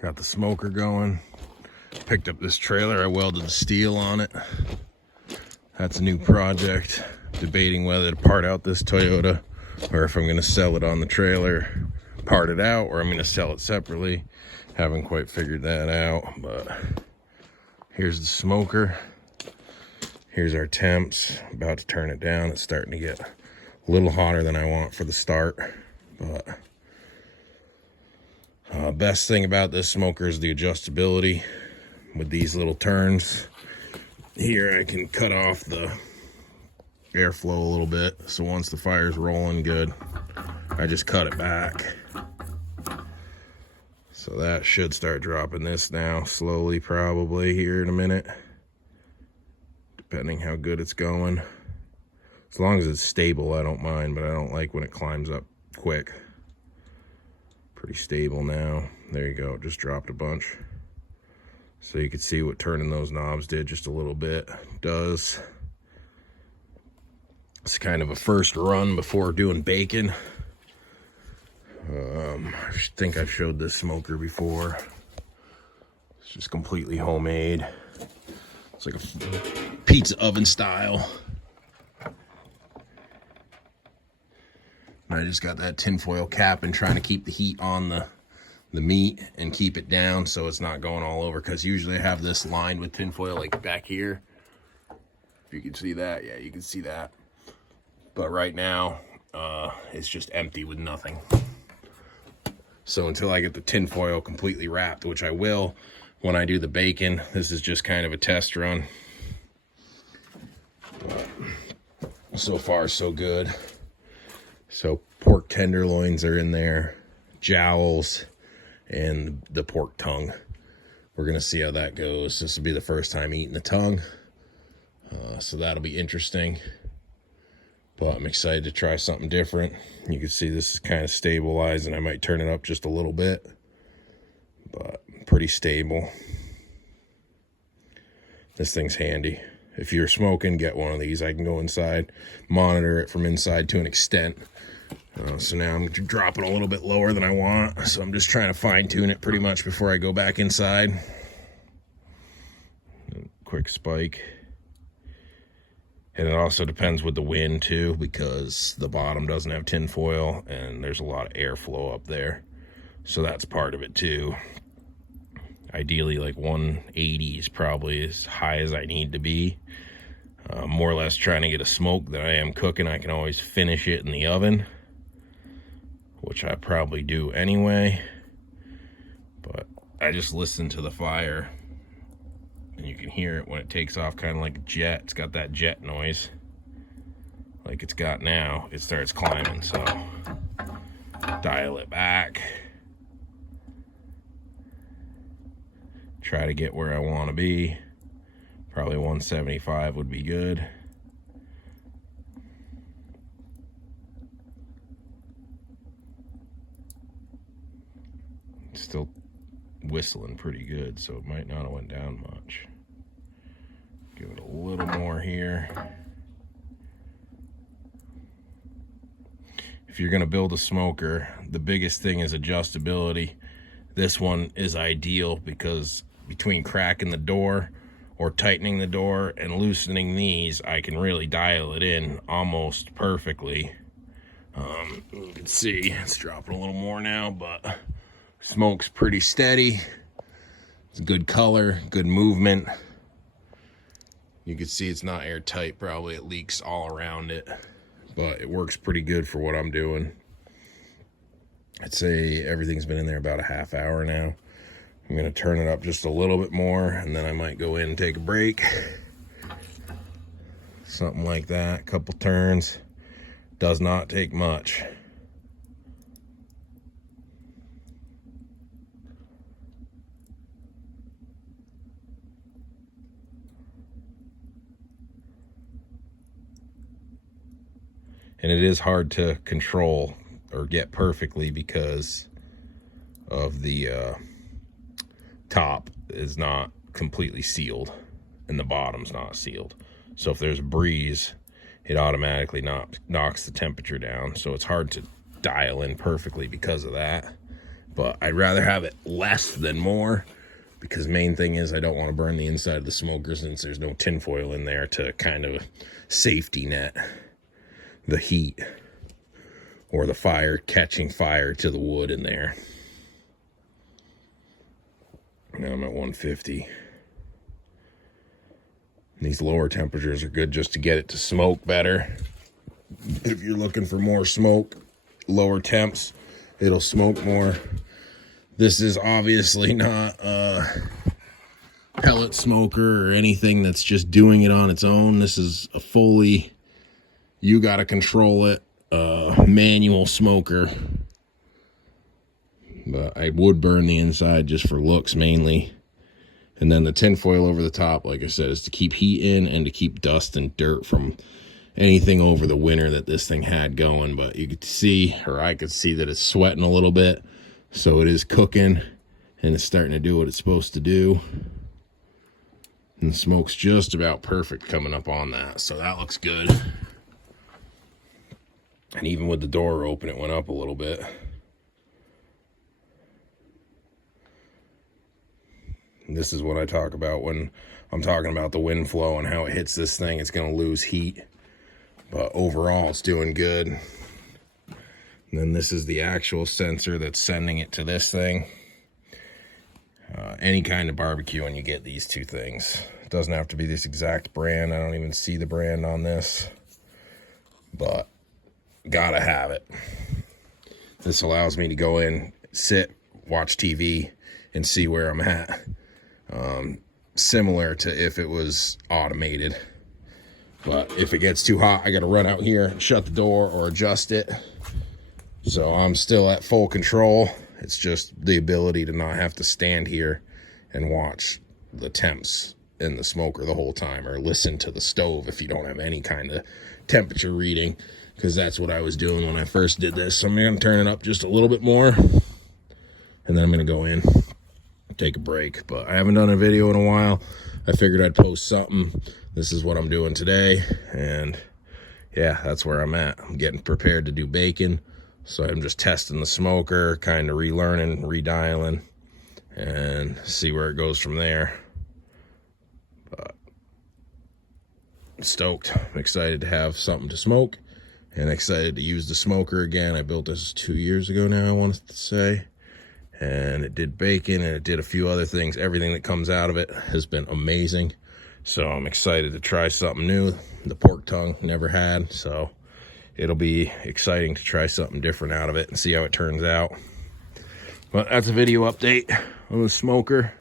Got the smoker going. Picked up this trailer. I welded the steel on it. That's a new project. Debating whether to part out this Toyota or if I'm going to sell it on the trailer, part it out, or I'm going to sell it separately. Haven't quite figured that out, but here's the smoker. Here's our temps. About to turn it down. It's starting to get a little hotter than I want for the start, but best thing about this smoker is the adjustability with these little turns. Here I can cut off the airflow a little bit, so once the fire's rolling good, I just cut it back. So that should start dropping this now slowly, probably here in a minute, depending how good it's going. As long as it's stable, I don't mind, but I don't like when it climbs up quick. Pretty stable now. There you go, it just dropped a bunch. So you can see what turning those knobs did just a little bit does. It's kind of a first run before doing bacon. I think I've showed this smoker before. It's just completely homemade. It's like a pizza oven style. I just got that tinfoil cap and trying to keep the heat on the meat and keep it down so it's not going all over, because usually I have this lined with tinfoil like back here. If you can see that, yeah, you can see that. But right now, it's just empty with nothing. So until I get the tinfoil completely wrapped, which I will when I do the bacon, this is just kind of a test run. But so far, so good. So pork tenderloins are in there, jowls, and the pork tongue. We're gonna see how that goes. This will be the first time eating the tongue, so that'll be interesting. But I'm excited to try something different. You can see this is kind of stabilized, and I might turn it up just a little bit, but pretty stable. This thing's handy. If you're smoking, get one of these. I can go inside, monitor it from inside to an extent. So now I'm dropping a little bit lower than I want, so I'm just trying to fine tune it pretty much before I go back inside. Quick spike. And it also depends with the wind too, because the bottom doesn't have tinfoil and there's a lot of airflow up there. So that's part of it too. Ideally, like 180 is probably as high as I need to be. More or less trying to get a smoke that I am cooking. I can always finish it in the oven, which I probably do anyway. But I just listen to the fire, and you can hear it when it takes off, kind of like a jet. It's got that jet noise like it's got now. It starts climbing, so dial it back. Try to get where I want to be. Probably 175 would be good. It's still whistling pretty good, so it might not have went down much. Give it a little more here. If you're gonna build a smoker, the biggest thing is adjustability. This one is ideal because between cracking the door or tightening the door and loosening these, I can really dial it in almost perfectly. You can see it's dropping a little more now, but smoke's pretty steady. It's a good color, good movement. You can see it's not airtight, probably it leaks all around it, but it works pretty good for what I'm doing. I'd say everything's been in there about a half hour now. I'm gonna turn it up just a little bit more, and then I might go in and take a break. Something like that, a couple turns. Does not take much. And it is hard to control or get perfectly because of the top is not completely sealed and the bottom's not sealed. So if there's a breeze, it automatically knocks the temperature down. So it's hard to dial in perfectly because of that. but I'd rather have it less than more, because main thing is I don't want to burn the inside of the smoker since there's no tinfoil in there to kind of safety net the heat or the fire, catching fire to the wood in there. Now I'm at 150. These lower temperatures are good just to get it to smoke better. If you're looking for more smoke, lower temps, it'll smoke more. This is obviously not a pellet smoker or anything that's just doing it on its own. This is a fully, you got to control it, manual smoker. But I would burn the inside just for looks mainly. And then the tinfoil over the top, like I said, is to keep heat in and to keep dust and dirt from anything over the winter that this thing had going. But you could see, or I could see, that it's sweating a little bit. So it is cooking and it's starting to do what it's supposed to do. And the smoke's just about perfect coming up on that. So that looks good. And even with the door open, it went up a little bit. And this is what I talk about when I'm talking about the wind flow and how it hits this thing. It's going to lose heat. But overall, it's doing good. And then this is the actual sensor that's sending it to this thing. Any kind of barbecue, and you get these two things. It doesn't have to be this exact brand. I don't even see the brand on this. But gotta have it. This allows me to go in, sit, watch TV, and see where I'm at. Similar to if it was automated. But if it gets too hot, I got to run out here, shut the door, or adjust it. So I'm still at full control. It's just the ability to not have to stand here and watch the temps in the smoker the whole time, or listen to the stove if you don't have any kind of temperature reading, because that's what I was doing when I first did this. So I'm going to turn it up just a little bit more, and then I'm going to go in, take a break. But I haven't done a video in a while. I figured I'd post something. This is what I'm doing today, and yeah, that's where I'm at. I'm getting prepared to do bacon, so I'm just testing the smoker, kind of relearning, redialing, and see where it goes from there. But I'm stoked. I'm excited to have something to smoke, and excited to use the smoker again. I built this 2 years ago now, I want to say. And it did bacon, and it did a few other things. Everything that comes out of it has been amazing. So I'm excited to try something new. The pork tongue, never had. So it'll be exciting to try something different out of it and see how it turns out. But that's a video update on the smoker.